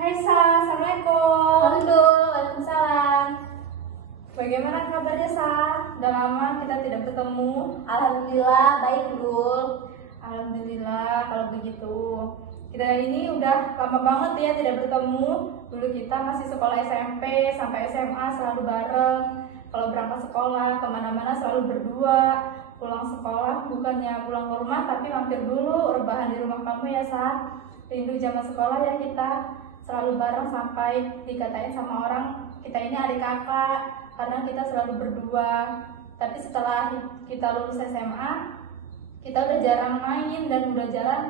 Hai Sa, Assalamualaikum. Halo, waalaikumsalam. Bagaimana kabarnya Sa? Udah lama kita tidak bertemu. Alhamdulillah baik Dul. Alhamdulillah kalau begitu. Kita ini udah lama banget ya tidak bertemu. Dulu kita masih sekolah SMP sampai SMA selalu bareng. Kalau berangkat sekolah kemana-mana selalu berdua. Pulang sekolah bukannya pulang ke rumah tapi mampir dulu rebahan di rumah kamu ya Sa. Rindu zaman sekolah ya kita. Selalu bareng sampai dikatain sama orang kita ini adik kakak karena kita selalu berdua. Tapi setelah kita lulus SMA kita udah jarang main dan udah jalan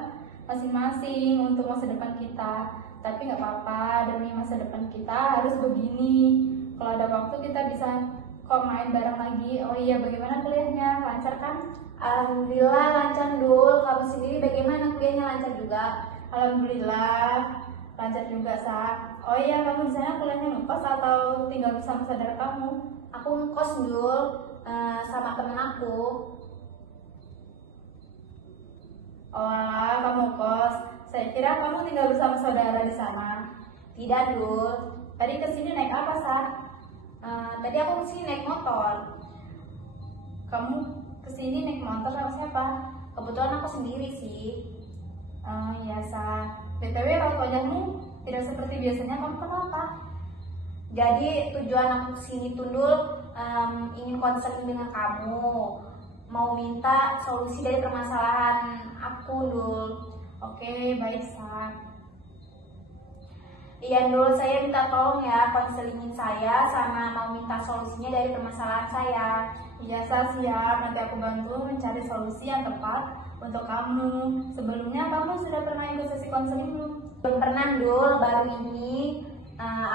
masing-masing untuk masa depan kita. Tapi nggak apa-apa, demi masa depan kita harus begini. Kalau ada waktu kita bisa kok main bareng lagi. Oh iya, bagaimana kuliahnya? Lancar kan? Alhamdulillah lancar Dul. Kamu sendiri bagaimana kuliahnya, lancar juga? Alhamdulillah lancar juga Sa. Oh iya, kamu di sana kuliahnya ngekos atau tinggal bersama saudara kamu? Aku ngekos Dul, sama temen aku. Oh alah, kamu kos. Saya kira kamu tinggal bersama saudara di sana. Tidak Dul. Tadi kesini naik apa Sa? Tadi aku kesini naik motor. Kamu kesini naik motor sama siapa? Kebetulan aku sendiri sih. Oh iya Sa. BTW raut wajahmu tidak seperti biasanya, kamu kenapa? Jadi tujuan aku kesini tuh Dul, ingin konseling dengan kamu. Mau minta solusi dari permasalahan aku Dul. Oke, baik Sa. Iya Dul, saya minta tolong ya konselingin saya sama mau minta solusinya dari permasalahan saya. Iya Sa, siap. Nanti aku bantu mencari solusi yang tepat untuk kamu. Sebelumnya kamu sudah pernah ikut sesi konseling belum? Belum pernah Dul, baru ini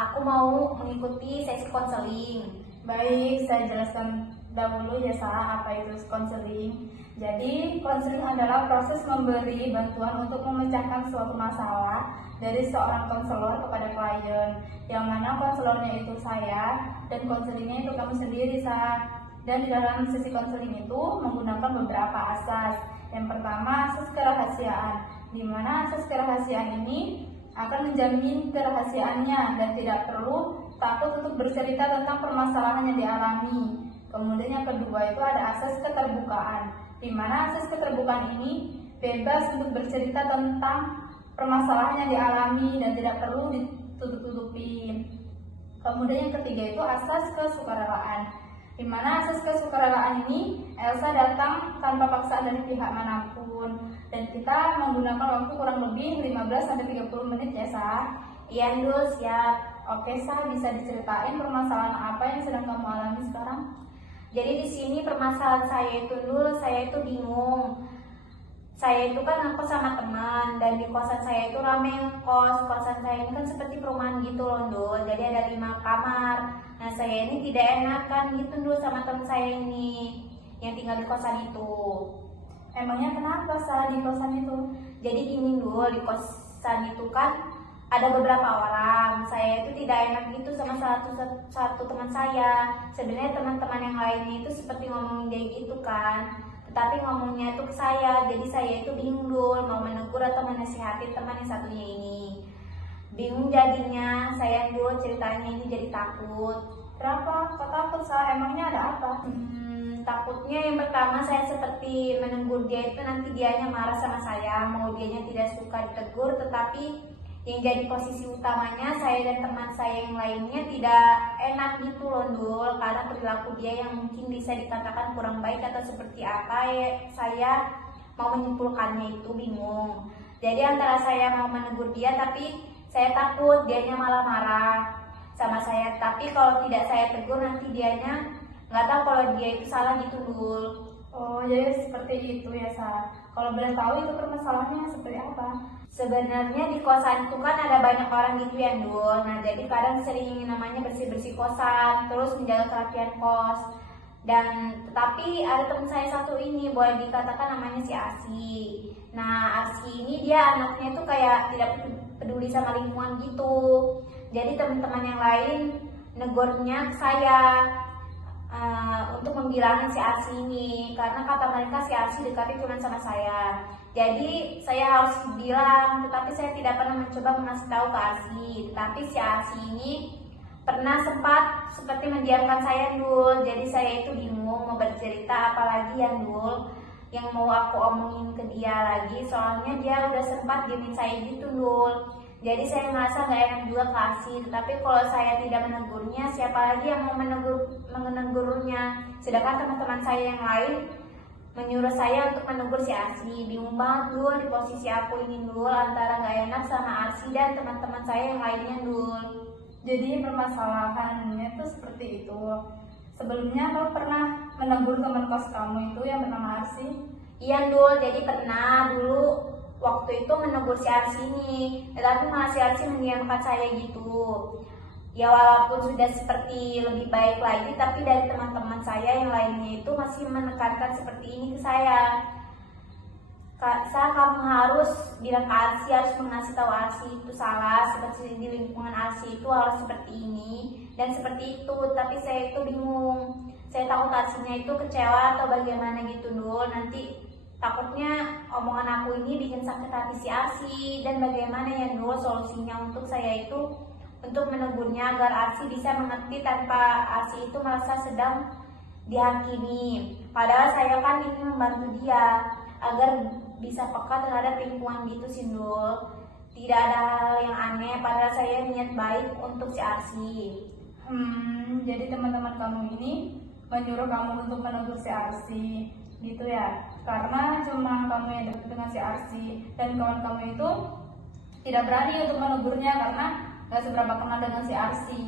aku mau mengikuti sesi konseling. Baik, saya jelaskan dahulu ya Sa, apa itu konseling. Jadi, konseling adalah proses memberi bantuan untuk memecahkan suatu masalah dari seorang konselor kepada klien, yang mana konselornya itu saya dan konselingnya itu kamu sendiri Sa. Dan di dalam sesi konseling itu menggunakan beberapa asas. Yang pertama, asas kerahasiaan, di mana asas kerahasiaan ini akan menjamin kerahasiaannya dan tidak perlu takut untuk bercerita tentang permasalahan yang dialami. Kemudian yang kedua itu ada asas keterbukaan, di mana asas keterbukaan ini bebas untuk bercerita tentang permasalahan yang dialami dan tidak perlu ditutup-tutupin. Kemudian yang ketiga itu asas kesukarelaan, di mana asas kesukarelaan ini Elsa datang tanpa paksaan dari pihak manapun dan kita menggunakan waktu kurang lebih 15-30 menit ya Sa. Iya Dul, siap. Oke Sa, bisa diceritain permasalahan apa yang sedang kamu alami sekarang? Jadi di sini permasalahan saya itu Dul, saya itu bingung. Saya itu kan ngekos sama teman dan di kosan saya itu rame ngekos. Kosan saya ini kan seperti perumahan gitu loh Dul, jadi ada 5 kamar. Nah saya ini tidak enakan gitu Dul sama teman saya ini yang tinggal di kosan itu. Emangnya kenapa Sa di kosan itu? Jadi gini Dul, di kosan itu kan ada beberapa orang. Saya itu tidak enak gitu sama satu teman saya. Sebenarnya teman-teman yang lainnya itu seperti ngomongin dia gitu kan, tetapi ngomongnya itu ke saya. Jadi saya itu bingung Dul, mau menegur atau menasihati teman yang satunya ini. Bingung jadinya saya Dul, ceritanya ini jadi takut. Kenapa? Kok takut Sa? Emangnya ada apa? Takutnya yang pertama saya seperti menegur dia itu nanti dianya marah sama saya, mau dianya tidak suka ditegur, tetapi yang jadi posisi utamanya saya dan teman saya yang lainnya tidak enak gitu loh Dul, karena perilaku dia yang mungkin bisa dikatakan kurang baik atau seperti apa ya, saya mau menyimpulkannya itu bingung. Jadi antara saya mau menegur dia tapi saya takut dianya malah marah sama saya, tapi kalau tidak saya tegur nanti dianya nggak tahu kalau dia itu salah gitu Dul. Oh jadi seperti itu ya Sa. Kalau boleh tahu itu permasalahannya seperti apa? Sebenarnya di kosan itu kan ada banyak orang gitu ya Dul. Nah jadi kadang sering namanya bersih-bersih kosan, terus menjaga kerapian kos. Dan tetapi ada teman saya satu ini boleh dikatakan namanya si Asi. Nah Asi ini dia anaknya tuh kayak tidak peduli sama lingkungan gitu. Jadi teman-teman yang lain negornya ke saya untuk membilangin si Asi ini, karena kata mereka si Asi dekatnya cuma sama saya. Jadi saya harus bilang, tetapi saya tidak pernah mencoba mengasih tahu ke Arsi. Tetapi si Arsi ini pernah sempat seperti mendiamkan saya, Ndul. Jadi saya itu bingung mau bercerita apalagi ya, Ndul, yang mau aku omongin ke dia lagi. Soalnya dia udah sempat diemin saya gitu, Ndul. Jadi saya merasa gak enak juga ke Arsi. Tetapi kalau saya tidak menegurnya, siapa lagi yang mau menegurnya? Sedangkan teman-teman saya yang lain menyuruh saya untuk menegur si Arsi. Bingung banget, Dul, di posisi aku ini, Dul, antara gak enak sama Arsi dan teman-teman saya yang lainnya, Dul. Jadi permasalahannya tuh seperti itu. Sebelumnya kamu pernah menegur teman kos kamu itu yang bernama Arsi? Iya, Dul, jadi pernah dulu waktu itu menegur si Arsi ini, tetapi malah si Arsi mendiamkan saya gitu. Ya walaupun sudah seperti lebih baik lagi, tapi dari teman-teman saya yang lainnya itu masih menekankan seperti ini ke saya. Sa, kamu harus bilang ke Arsi, harus mengasih tahu Arsi itu salah, seperti di lingkungan Arsi itu harus seperti ini dan seperti itu. Tapi saya itu bingung, saya takut Arsinya itu kecewa atau bagaimana gitu, Dul. Nanti takutnya omongan aku ini bikin sakit hati si Arsi. Dan bagaimana ya, Dul, solusinya untuk saya itu untuk menegurnya agar Arsi bisa mengerti tanpa Arsi itu merasa sedang dihakimi. Padahal saya kan ingin membantu dia agar bisa peka terhadap lingkungan gitu, Sindul. Tidak ada hal yang aneh, padahal saya niat baik untuk si Arsi. Jadi teman-teman kamu ini menyuruh kamu untuk menegur si Arsi gitu ya? Karena cuma kamu yang dekat dengan si Arsi dan kawan kamu itu tidak berani untuk menegurnya karena gak seberapa kenal dengan si Arsi.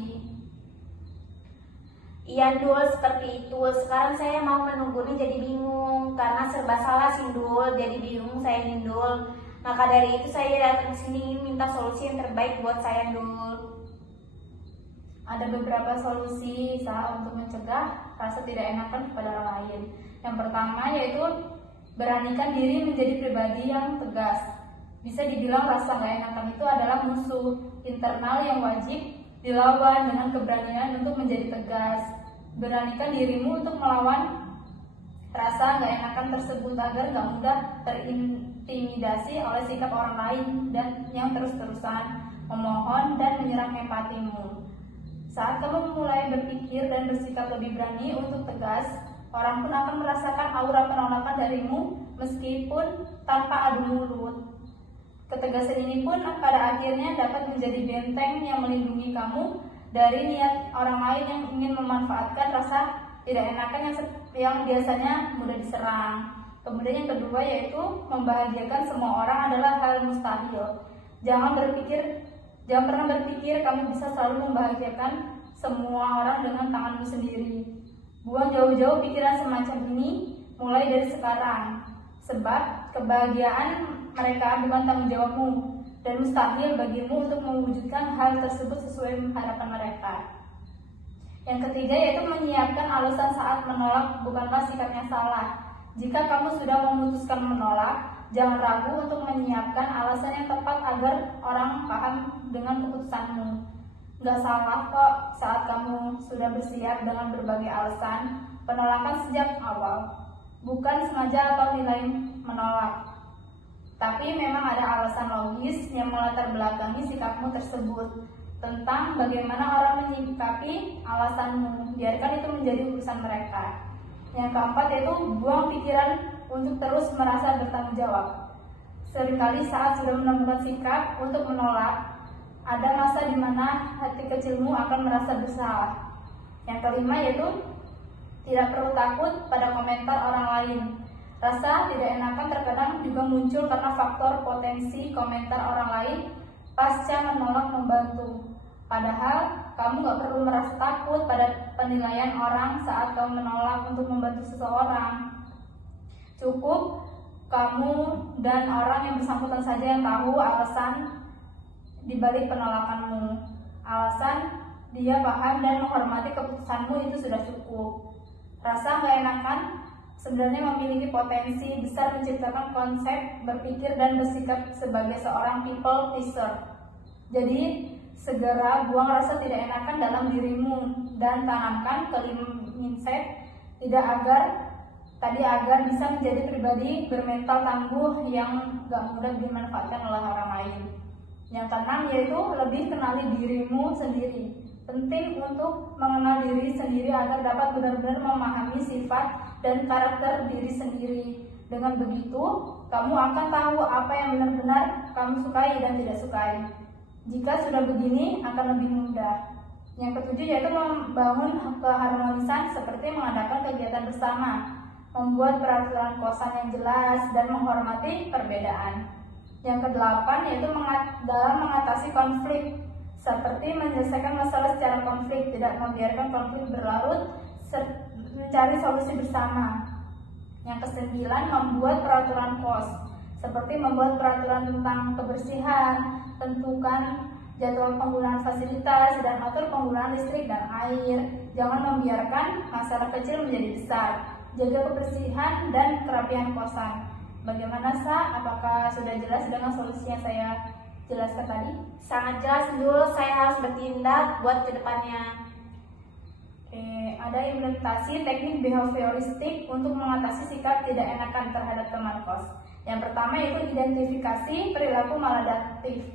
Iya, Dul, seperti itu. Sekarang saya mau menegurnya jadi bingung karena serba salah sih, Dul. Jadi bingung saya nih, Dul. Maka dari itu saya datang ke sini minta solusi yang terbaik buat saya, Dul. Ada beberapa solusi untuk mencegah rasa tidak enakan kepada orang lain. Yang pertama yaitu beranikan diri menjadi pribadi yang tegas. Bisa dibilang rasa gak enakan itu adalah musuh internal yang wajib dilawan dengan keberanian untuk menjadi tegas. Beranikan dirimu untuk melawan rasa gak enakan tersebut agar gak mudah terintimidasi oleh sikap orang lain dan yang terus-terusan memohon dan menyerang empatimu. Saat kamu mulai berpikir dan bersikap lebih berani untuk tegas, orang pun akan merasakan aura penolakan darimu meskipun tanpa adu mulut. Ketegasan ini pun pada akhirnya dapat menjadi benteng yang melindungi kamu dari niat orang lain yang ingin memanfaatkan rasa tidak enakan yang biasanya mudah diserang. Kemudian yang kedua yaitu membahagiakan semua orang adalah hal mustahil. Jangan pernah berpikir kamu bisa selalu membahagiakan semua orang dengan tanganmu sendiri. Buang jauh-jauh pikiran semacam ini mulai dari sekarang. Sebab kebahagiaan mereka bukan tanggung jawabmu dan mustahil bagimu untuk mewujudkan hal tersebut sesuai harapan mereka. Yang ketiga yaitu menyiapkan alasan saat menolak bukanlah sikapnya salah. Jika kamu sudah memutuskan menolak, jangan ragu untuk menyiapkan alasan yang tepat agar orang paham dengan keputusanmu. Gak salah kok saat kamu sudah bersiap dengan berbagai alasan penolakan sejak awal. Bukan sengaja atau nilai menolak, tapi memang ada alasan logis yang melatar belakangi sikapmu tersebut. Tentang bagaimana orang menyikapi alasanmu, biarkan itu menjadi urusan mereka. Yang keempat yaitu buang pikiran untuk terus merasa bertanggung jawab. Seringkali saat sudah menemukan sikap untuk menolak, ada masa di mana hati kecilmu akan merasa bersalah. Yang kelima yaitu tidak perlu takut pada komentar orang lain. Rasa tidak enakan terkadang juga muncul karena faktor potensi komentar orang lain pasca menolak membantu. Padahal kamu gak perlu merasa takut pada penilaian orang saat kamu menolak untuk membantu seseorang. Cukup kamu dan orang yang bersangkutan saja yang tahu alasan dibalik penolakanmu. Alasan dia paham dan menghormati keputusanmu itu sudah cukup. Rasa gak enakan sebenarnya memiliki potensi besar menciptakan konsep berpikir dan bersikap sebagai seorang people pleaser. Jadi segera buang rasa tidak enakan dalam dirimu dan tanamkan mindset tidak agar tadi agar bisa menjadi pribadi bermental tangguh yang gak mudah dimanfaatkan oleh orang lain. Yang keenam yaitu lebih kenali dirimu sendiri. Penting untuk mengenal diri sendiri agar dapat benar-benar memahami sifat dan karakter diri sendiri. Dengan begitu, kamu akan tahu apa yang benar-benar kamu sukai dan tidak sukai. Jika sudah begini, akan lebih mudah. Yang ketujuh yaitu membangun keharmonisan seperti mengadakan kegiatan bersama, membuat peraturan kosan yang jelas, dan menghormati perbedaan. Yang kedelapan yaitu dalam mengatasi konflik, seperti menyelesaikan masalah secara konflik, tidak membiarkan konflik berlarut, mencari solusi bersama. Yang kesembilan, membuat peraturan kos, seperti membuat peraturan tentang kebersihan, tentukan jadwal penggunaan fasilitas, dan atur penggunaan listrik dan air. Jangan membiarkan masalah kecil menjadi besar. Jaga kebersihan dan kerapihan kosan. Bagaimana, Sa? Apakah sudah jelas dengan solusi yang saya jelaskan tadi? Sangat jelas, Dul. Saya harus bertindak buat kedepannya. Ada implementasi teknik behavioristik untuk mengatasi sikap tidak enakan terhadap teman kos. Yang pertama yaitu identifikasi perilaku maladaptif.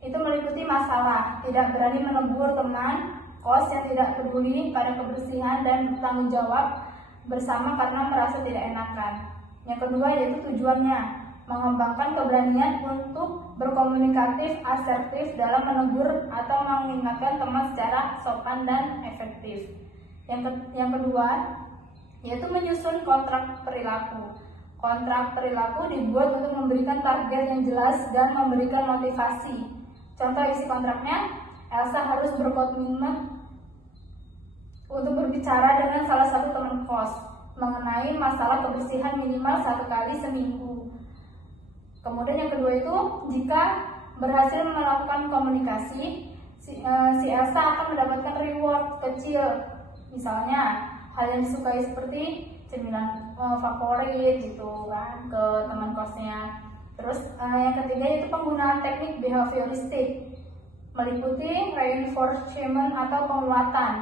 Itu meliputi masalah, tidak berani menegur teman kos yang tidak peduli pada kebersihan dan bertanggung jawab bersama karena merasa tidak enakan. Yang kedua yaitu tujuannya, mengembangkan keberanian untuk berkomunikatif asertif dalam menegur atau mengingatkan teman secara sopan dan efektif. Yang kedua yaitu menyusun kontrak perilaku. Kontrak perilaku dibuat untuk memberikan target yang jelas dan memberikan motivasi. Contoh isi kontraknya, Elsa harus berkomitmen untuk berbicara dengan salah satu teman kos mengenai masalah kebersihan minimal 1 kali seminggu. Kemudian yang kedua itu, jika berhasil melakukan komunikasi, si Elsa akan mendapatkan reward kecil. Misalnya, hal yang disukai seperti cemilan favorit gitu kan ke teman kosnya. Terus yang ketiga yaitu penggunaan teknik behavioristik, meliputi reinforcement atau penguatan.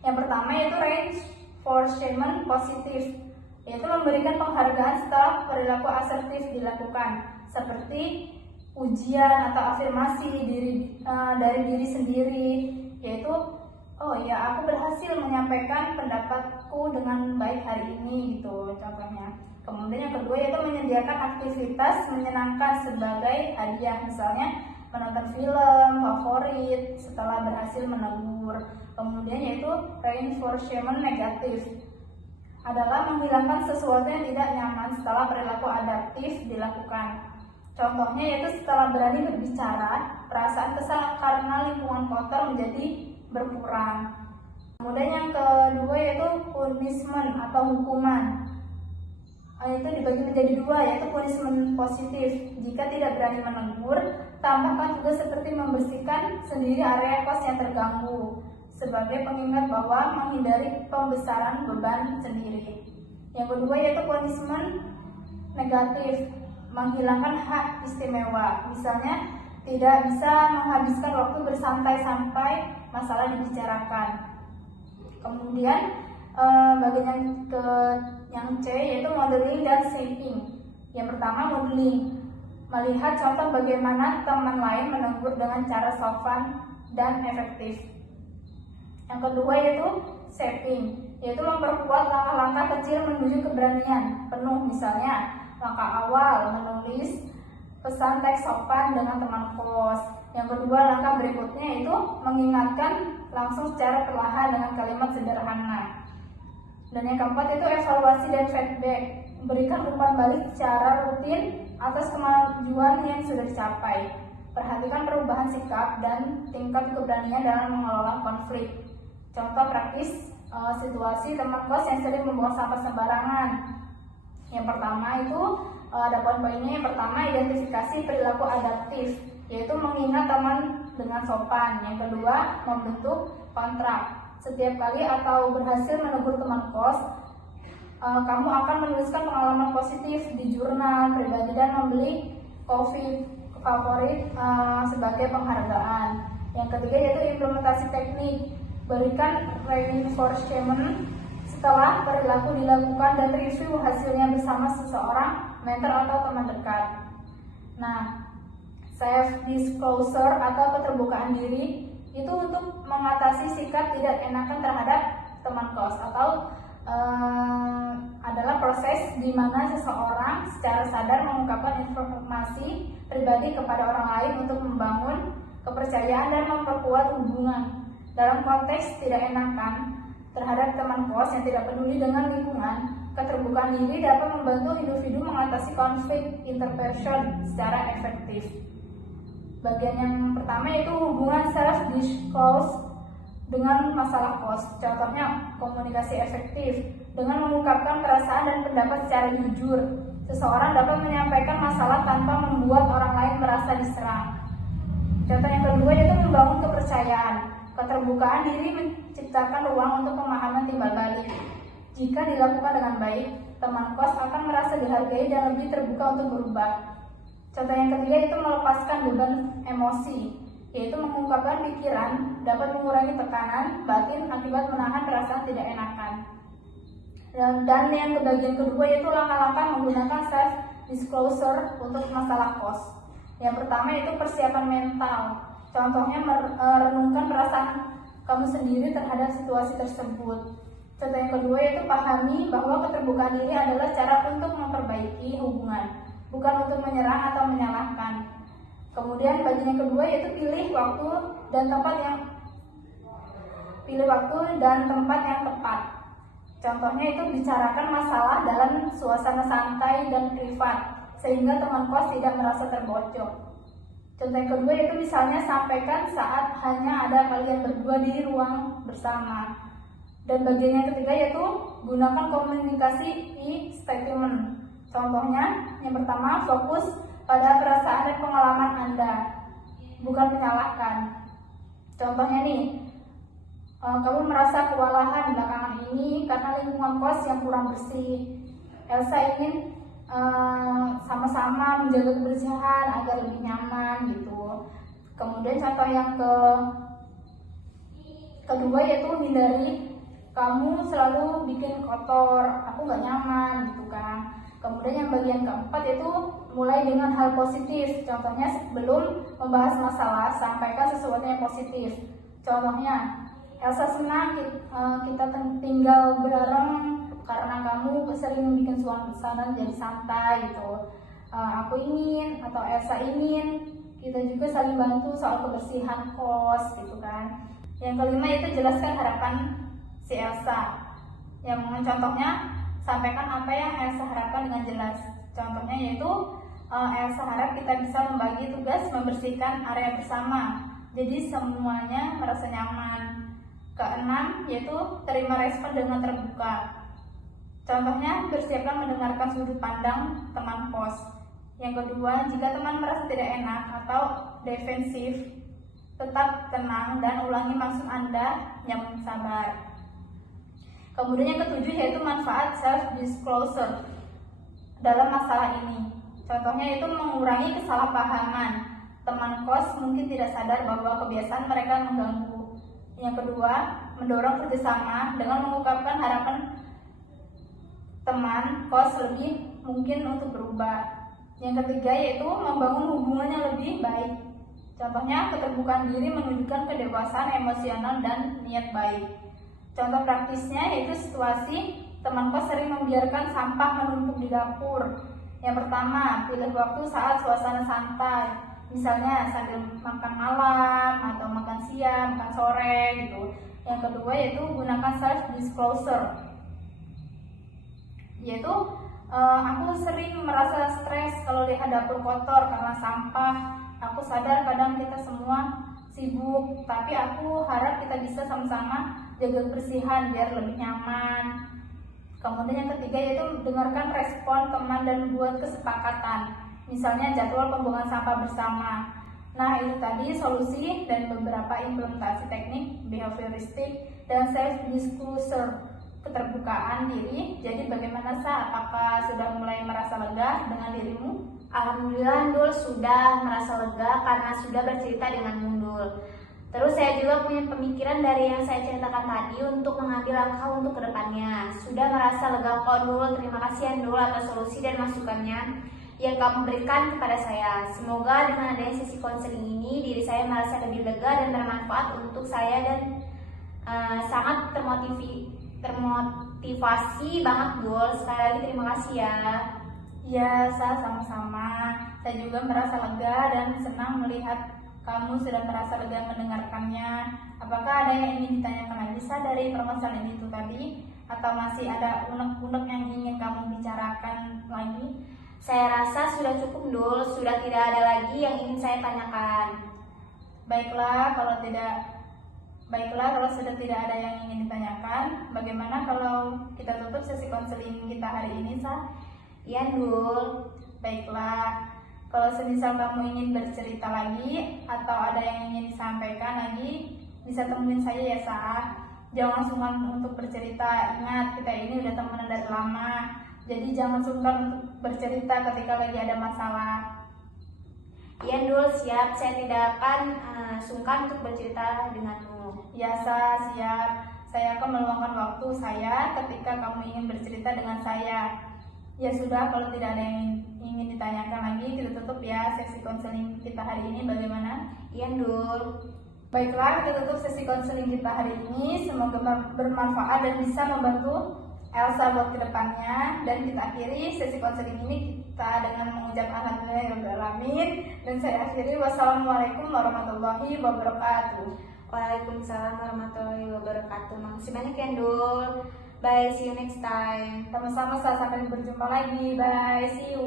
Yang pertama yaitu reinforcement positif, yaitu memberikan penghargaan setelah perilaku asertif dilakukan, seperti ujian atau afirmasi dari diri sendiri, yaitu oh ya, aku berhasil menyampaikan pendapatku dengan baik hari ini gitu contohnya. Kemudian yang kedua yaitu menyediakan aktivitas menyenangkan sebagai hadiah, misalnya menonton film favorit setelah berhasil menegur. Kemudian yaitu reinforcement negatif adalah menghilangkan sesuatu yang tidak nyaman setelah perilaku adaptif dilakukan. Contohnya yaitu setelah berani berbicara, perasaan kesal karena lingkungan kotor menjadi berkurang. Kemudian yang kedua yaitu punishment atau hukuman. Itu dibagi menjadi dua, yaitu punishment positif. Jika tidak berani menegur, tambahkan juga seperti membersihkan sendiri area kos yang terganggu sebagai pengingat bahwa menghindari pembesaran beban sendiri. Yang kedua yaitu punishment negatif, menghilangkan hak istimewa. Misalnya tidak bisa menghabiskan waktu bersantai sampai masalah dibicarakan. Kemudian bagian yang C yaitu modeling dan shaping. Yang pertama modeling, melihat contoh bagaimana teman lain menegur dengan cara sopan dan efektif. Yang kedua yaitu shaping, yaitu memperkuat langkah-langkah kecil menuju keberanian penuh. Misalnya langkah awal menulis pesan teks sopan dengan teman kos. Yang kedua langkah berikutnya yaitu mengingatkan langsung secara perlahan dengan kalimat sederhana. Dan yang keempat itu evaluasi dan feedback, berikan umpan balik secara rutin atas kemajuan yang sudah dicapai. Perhatikan perubahan sikap dan tingkat keberanian dalam mengelola konflik. Contoh praktis situasi teman kos yang sering membuang sampah sembarangan. Yang pertama itu ada poin-poinnya. Yang pertama identifikasi perilaku adaptif, yaitu mengingat teman dengan sopan. Yang kedua membentuk kontrak. Setiap kali atau berhasil menegur teman kos, kamu akan menuliskan pengalaman positif di jurnal pribadi dan membeli kopi favorit sebagai penghargaan. Yang ketiga yaitu implementasi teknik, berikan reinforcement setelah perilaku dilakukan dan review hasilnya bersama seseorang, mentor atau teman dekat. Nah, self disclosure atau keterbukaan diri itu untuk mengatasi sikap tidak enakan terhadap teman kos atau adalah proses di mana seseorang secara sadar mengungkapkan informasi pribadi kepada orang lain untuk membangun kepercayaan dan memperkuat hubungan. Dalam konteks tidak enakan terhadap teman kos yang tidak peduli dengan lingkungan, keterbukaan diri dapat membantu individu mengatasi konflik interpersonal secara efektif. Bagian yang pertama yaitu hubungan self-disclose dengan masalah kos. Contohnya, komunikasi efektif. Dengan mengungkapkan perasaan dan pendapat secara jujur, seseorang dapat menyampaikan masalah tanpa membuat orang lain merasa diserang. Contoh yang kedua yaitu membangun kepercayaan. Keterbukaan diri menciptakan ruang untuk pemahaman timbal balik. Jika dilakukan dengan baik, teman kos akan merasa dihargai dan lebih terbuka untuk berubah. Contoh yang ketiga itu melepaskan beban emosi, yaitu mengungkapkan pikiran dapat mengurangi tekanan batin akibat menahan perasaan tidak enakan. Dan yang bagian kedua yaitu langkah-langkah menggunakan self disclosure untuk masalah kos. Yang pertama yaitu persiapan mental. Contohnya merenungkan perasaan kamu sendiri terhadap situasi tersebut. Contoh yang kedua yaitu pahami bahwa keterbukaan diri adalah cara untuk memperbaiki hubungan, bukan untuk menyerang atau menyalahkan. Kemudian bagian yang kedua yaitu pilih waktu dan tempat yang tepat. Contohnya itu bicarakan masalah dalam suasana santai dan privat sehingga teman kos tidak merasa terbojok. Contoh yang kedua yaitu misalnya sampaikan saat hanya ada kalian berdua di ruang bersama. Dan bagian yang ketiga yaitu gunakan komunikasi e-statement. Contohnya yang pertama fokus pada perasaan dan pengalaman Anda, bukan menyalahkan. Contohnya nih, kamu merasa kewalahan belakangan ini karena lingkungan kos yang kurang bersih. Elsa ingin sama-sama menjaga kebersihan agar lebih nyaman gitu. Kemudian contoh yang kedua yaitu hindari kamu selalu bikin kotor, aku gak nyaman gitu kan. Kemudian yang bagian keempat yaitu mulai dengan hal positif. Contohnya sebelum membahas masalah, sampaikan sesuatu yang positif. Contohnya, Elsa senang kita tinggal bareng karena kamu sering bikin suasana jadi santai gitu. Aku ingin atau Elsa ingin kita juga saling bantu soal kebersihan kos gitu kan. Yang kelima itu jelaskan harapan si Elsa. Yang contohnya sampaikan apa yang Elsa harapkan dengan jelas. Contohnya yaitu Elsa harap kita bisa membagi tugas membersihkan area bersama, jadi semuanya merasa nyaman. Keenam yaitu terima respon dengan terbuka. Contohnya bersiapkan mendengarkan sudut pandang teman kos. Yang kedua, jika teman merasa tidak enak atau defensif, tetap tenang dan ulangi maksud Anda yang sabar. Kemudian yang ketujuh yaitu manfaat self-disclosure dalam masalah ini. Contohnya itu mengurangi kesalahpahaman. Teman kos mungkin tidak sadar bahwa kebiasaan mereka mengganggu. Yang kedua, mendorong kerjasama dengan mengungkapkan harapan teman kos lebih mungkin untuk berubah. Yang ketiga yaitu membangun hubungan yang lebih baik. Contohnya keterbukaan diri menunjukkan kedewasaan emosional dan niat baik. Contoh praktisnya yaitu situasi teman kos sering membiarkan sampah menumpuk di dapur. Yang pertama, pilih waktu saat suasana santai, misalnya sambil makan malam atau makan siang, makan sore gitu. Yang kedua yaitu gunakan self disclosure, yaitu aku sering merasa stres kalau lihat dapur kotor karena sampah. Aku sadar kadang kita semua sibuk, tapi aku harap kita bisa sama-sama jaga kebersihan biar lebih nyaman. Kemudian yang ketiga yaitu dengarkan respon teman dan buat kesepakatan, misalnya jadwal pembuangan sampah bersama. Nah, itu tadi solusi dan beberapa implementasi teknik behavioristik dan self disclosure, keterbukaan diri. Jadi bagaimana apakah sudah mulai merasa lega dengan dirimu? Alhamdulillah Ndul sudah merasa lega karena sudah bercerita dengan Mundul. Terus saya juga punya pemikiran dari yang saya ceritakan tadi untuk mengambil langkah untuk kedepannya. Sudah merasa lega kok Dul, terima kasih ya Dul atas solusi dan masukannya yang kamu berikan kepada saya. Semoga dengan adanya sesi konseling ini diri saya merasa lebih lega dan bermanfaat untuk saya dan sangat termotivasi banget Dul. Sekali lagi terima kasih ya. Ya, sama-sama. Saya juga merasa lega dan senang melihat kamu sudah merasa lega mendengarkannya. Apakah ada yang ingin ditanyakan lagi dari permasalahan itu tadi? Atau masih ada unek-unek yang ingin kamu bicarakan lagi? Saya rasa sudah cukup Dul, sudah tidak ada lagi yang ingin saya tanyakan. Baiklah, kalau sudah tidak ada yang ingin ditanyakan, bagaimana kalau kita tutup sesi konseling kita hari ini, Sa? Iya Dul. Baiklah, kalau semisal kamu ingin bercerita lagi atau ada yang ingin disampaikan lagi, bisa temuin saya ya, Sa. Jangan sungkan untuk bercerita. Ingat, kita ini udah temenan dari lama. Jadi jangan sungkan untuk bercerita ketika lagi ada masalah. Iya Dul, siap. Saya tidak akan sungkan untuk bercerita denganmu. Ya, Sa, siap. Saya akan meluangkan waktu saya ketika kamu ingin bercerita dengan saya. Ya sudah, kalau tidak ada yang ingin ditanyakan lagi, kita tutup ya sesi konseling kita hari ini. Bagaimana? Iya Dul. Baiklah, kita tutup sesi konseling kita hari ini. Semoga bermanfaat dan bisa membantu Elsa buat kedepannya. Dan kita akhiri sesi konseling ini kita dengan mengucap alhamdulillahirobbilalamin. Dan saya akhiri, wassalamualaikum warahmatullahi wabarakatuh. Waalaikumsalam warahmatullahi wabarakatuh. Makasih banyak ya Dul. Bye, see you next time. Sama-sama, sampai berjumpa lagi. Bye, see you.